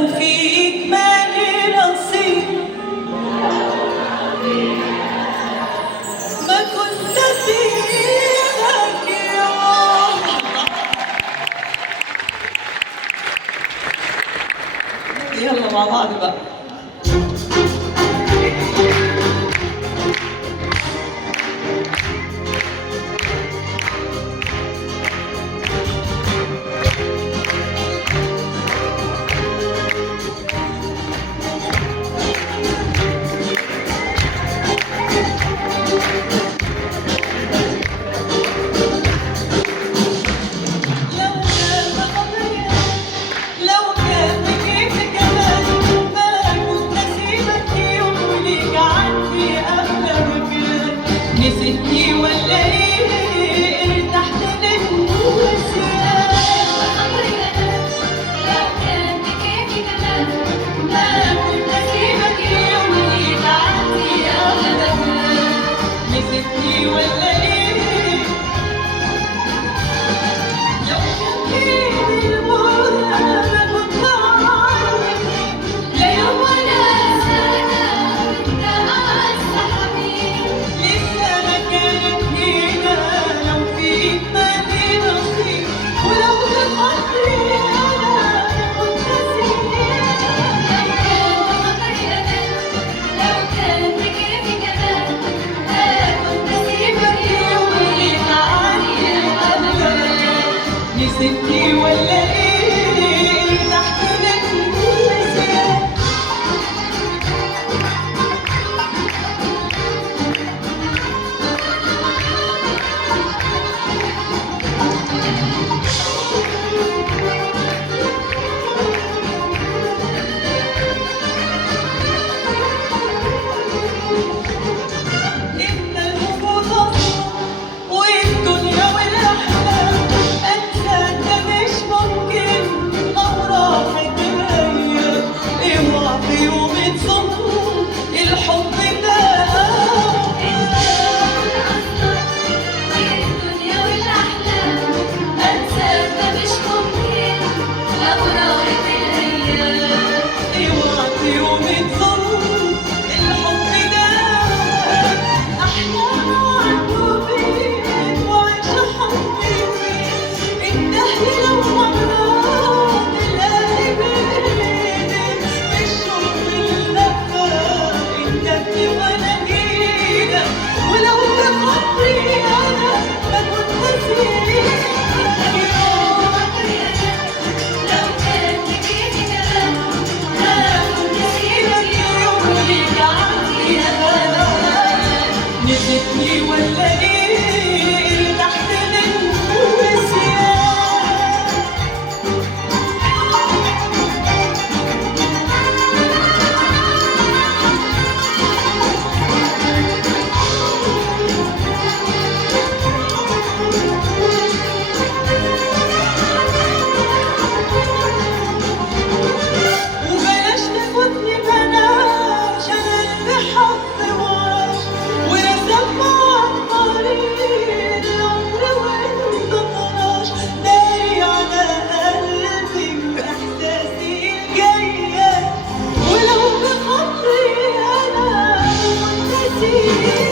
لو فيك مالي نصيب ما كنت اسيبك يوم. يلا مع بعض بقى. نسيتني ولا ايه؟ ارتحت للنسيان. لو كان بكيفي كمان ما كنت اسيبك يوم يتعدي ابدا. نسيتني ولا ايه؟ لو كان بيدي الموت انا كنت اعرف لا يوم ولا سنه انت اعز حبيب. ولو بخاطري أنا كنت أسيبك. لو كان بكيفي كمان ما كنت أسيبك يوم يتعدي أبدا. نسيتني ولا إيه؟ ارتحت للنسيان. نسيتني ولا ايه؟ ارتحت للنسيان. وبلاش تفوتني بلاش انا اللي حظي وعاش ورسم معاك طريق العمر وانت طناش. داري على قلبي واحساسي الجايه ولو بخاطري انا كنت اسيبك.